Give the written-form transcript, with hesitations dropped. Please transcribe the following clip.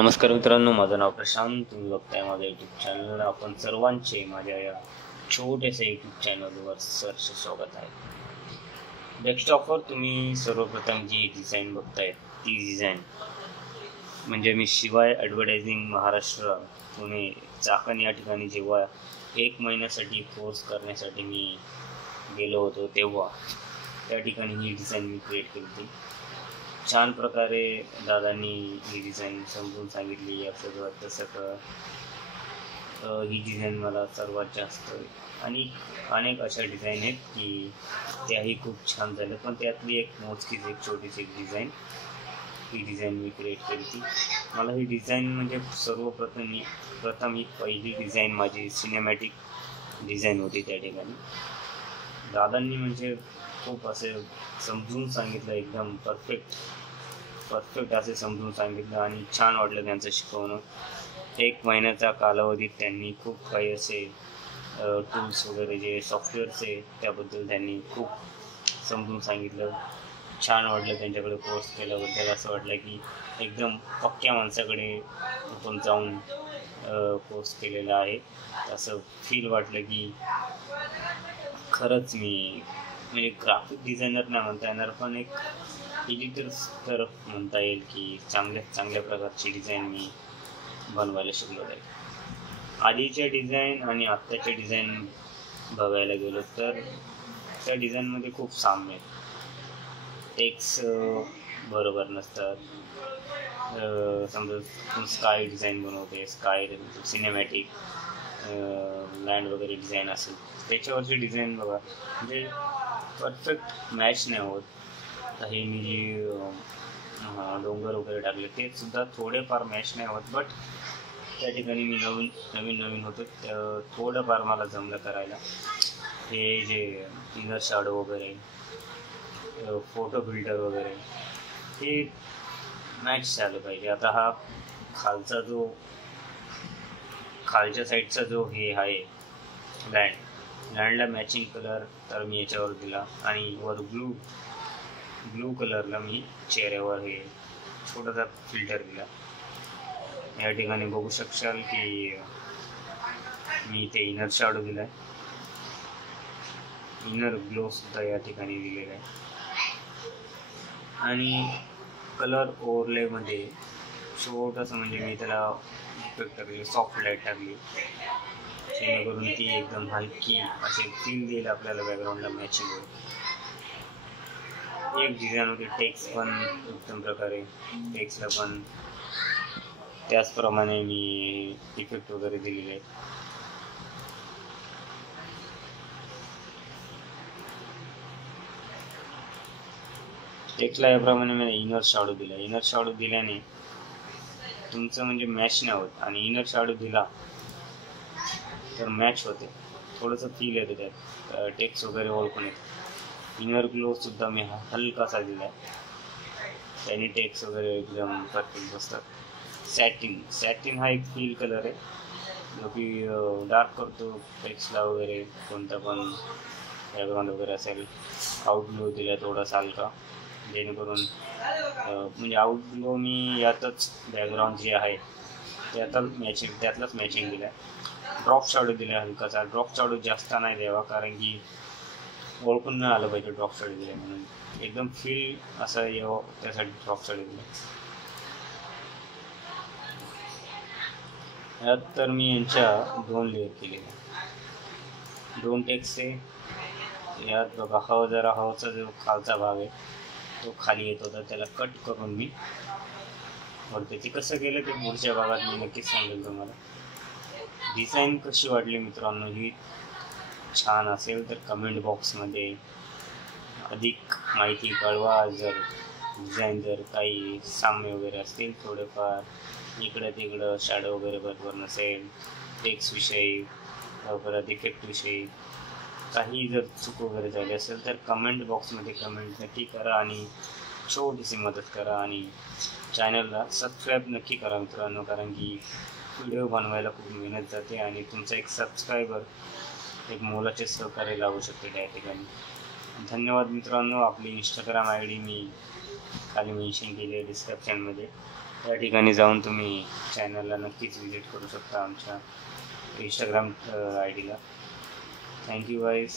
नमस्कार मित्रांनो, माझं नाव प्रशांत. तुम्ही बघताय माझं यूट्यूब चॅनल. आपण सर्वांचे माझ्या या छोट्याशा यूट्यूब चॅनलवर सहर्ष स्वागत आहे. डेस्कटॉपवर तुम्ही सर्वप्रथम जी डिझाईन बघताय ती डिझाईन म्हणजे मी शिवाय ॲडव्हर्टायझिंग महाराष्ट्र पुणे चाकण या ठिकाणी जेव्हा 1 महिन्यासाठी कोर्स करण्यासाठी मी गेलो होतो तेव्हा त्या ठिकाणी ही डिझाईन मी क्रिएट केली होती. छान प्रकारे दादांनी ही डिझाईन समजून सांगितली. आपल्याला तसं ही डिझाईन मला सर्वात जास्त आणि अनेक अशा डिझाईन आहेत की त्याही खूप छान झाल्या, पण त्यातली एक मोजकीच एक छोटीशी डिझाईन ही डिझाईन मी क्रिएट केली होती. मला ही डिझाईन म्हणजे प्रथम ही पहिली डिझाईन माझी सिनेमॅटिक डिझाईन होती. त्या ठिकाणी दादांनी म्हणजे खूप असे समजून सांगितलं, एकदम परफेक्ट असे समजून सांगितलं आणि छान वाटलं त्यांचं शिकवणं. 1 महिन्याचा कालावधीत त्यांनी खूप काही असे टूल्स वगैरे जे सॉफ्टवेअर्स आहे त्याबद्दल त्यांनी खूप समजून सांगितलं. छान वाटलं त्यांच्याकडे कोर्स केल्याबद्दल. असं वाटलं की एकदम पक्क्या माणसाकडे आपण जाऊन कोर्स केलेला आहे असं फील वाटलं की खरंच मी म्हणजे ग्राफिक डिझायनर नाही म्हणता येणार, पण एक एडिटर तर म्हणता येईल की चांगल्या प्रकारची डिझाईन मी बनवायला शिकलो आहे. आधीच्या डिझाईन आणि आत्ताच्या डिझाईन बघायला गेलो तर त्या डिझाईनमध्ये खूप साम्य आहे. टेक्स्ट बरोबर नसतात. समजा स्काय डिझाईन बनवते, स्काय सिनेमॅटिक लँड वगैरे डिझाईन असेल त्याच्यावरची डिझाईन बघा म्हणजे परफेक्ट मॅच नाही होत. हे मी जे डोंगर वगैरे टाकले ते सुद्धा थोडेफार मॅच नाही होत, बट त्या ठिकाणी मी नवीन होतो थोडंफार मला जमलं करायला. हे जे इनर शॅडो वगैरे फोटो फिल्टर वगैरे हे मॅच झालं पाहिजे. आता हा खालच्या साईडचा जो हे आहे लँडला मॅचिंग कलर तर मी याच्यावर दिला आणि वर ब्लू कलरला मी चेहऱ्यावर हे छोटासा फिल्टर दिला. या ठिकाणी बघू शकशाल की मी ते इनर शॅडो दिलाय, इनर ग्लो सुद्धा या ठिकाणी दिलेला आहे आणि कलर ओव्हरले मध्ये छोटंसं म्हणजे मी त्याला इफेक्ट टाकली, सॉफ्ट लाईट टाकली जेणेकरून ती एकदम हलकी असे फील देईल आपल्याला बॅकग्राऊंडला मॅचिंग होईल. एक डिझाईन होती टेक्स्ट पण उत्तम प्रकारे, टेक्स्टला पण त्याचप्रमाणे मी इफेक्ट वगैरे दिलेले आहेत. टेक्स्टला याप्रमाणे मी इनर शॅडो दिला. इनर शॅडो दिल्याने तुमचं म्हणजे मॅच नाही होत आणि इनर शॅडो दिला तर मॅच होते, थोडंसं फील येतं त्यात, टेक्स्ट वगैरे ओळखून येतं. इनर ग्लो सुद्धा मी हलकासा दिला आहे, त्याने टेक्स्ट वगैरे एकदम परफेक्ट बसतात. सॅटिन हा एक फील कलर आहे जो की डार्क करतो टेक्स्टला वगैरे, कोणता पण बॅकग्राऊंड वगैरे असेल. आउटग्लो दिला थोडासा हलका जेणेकरून म्हणजे आउटग्लो मी यातच बॅकग्राऊंड जे आहे त्यातलाच मॅचिंग दिला आहे. ड्रॉप शॅडो दिला हलकाचा. ड्रॉप शॅडो जास्त नाही द्यावा कारण की ओळखून नाही आलं पाहिजे ड्रॉप शॅडो दिला म्हणून, एकदम फील असं यावं त्यासाठी ड्रॉप शॅडो दिला. यात तर मी यांच्या 2 लेअर केलेल्या, 2 टेक्स्टचे. यात बघा हवाचा जो खालचा भाग आहे तो खाली येत होता, त्याला कट करून मी वरते. ते कसं केलं ते पुढच्या भागात मी नक्कीच सांगेल तुम्हाला. डिझाईन कशी वाटली मित्रांनो, ही छान असेल तर कमेंट बॉक्समध्ये अधिक माहिती कळवा. जर काही साम्य वगैरे असतील थोडेफार इकडं तिकडं शॅडो वगैरे बरोबर नसेल, टेक्स्ट विषयी परत इफेक्ट विषयी काही जर चूक वगैरे झाली असेल तर कमेंट बॉक्समध्ये कमेंट नक्की करा आणि छोटीशी मदत करा आणि चॅनलला सबस्क्राईब नक्की करा मित्रांनो, कारण की व्हिडिओ बनवायला खूप मेहनत जाते आणि तुमचा एक सबस्क्रायबर एक मोलाचे सहकार्य लागू शकते त्या ठिकाणी. धन्यवाद मित्रांनो. आपली इंस्टाग्राम ID मी खाली मेन्शन केली आहे डिस्क्रिप्शनमध्ये. या ठिकाणी जाऊन तुम्ही चॅनलला नक्कीच विजिट करू शकता आमच्या इंस्टाग्राम आय डीला. Thank you guys.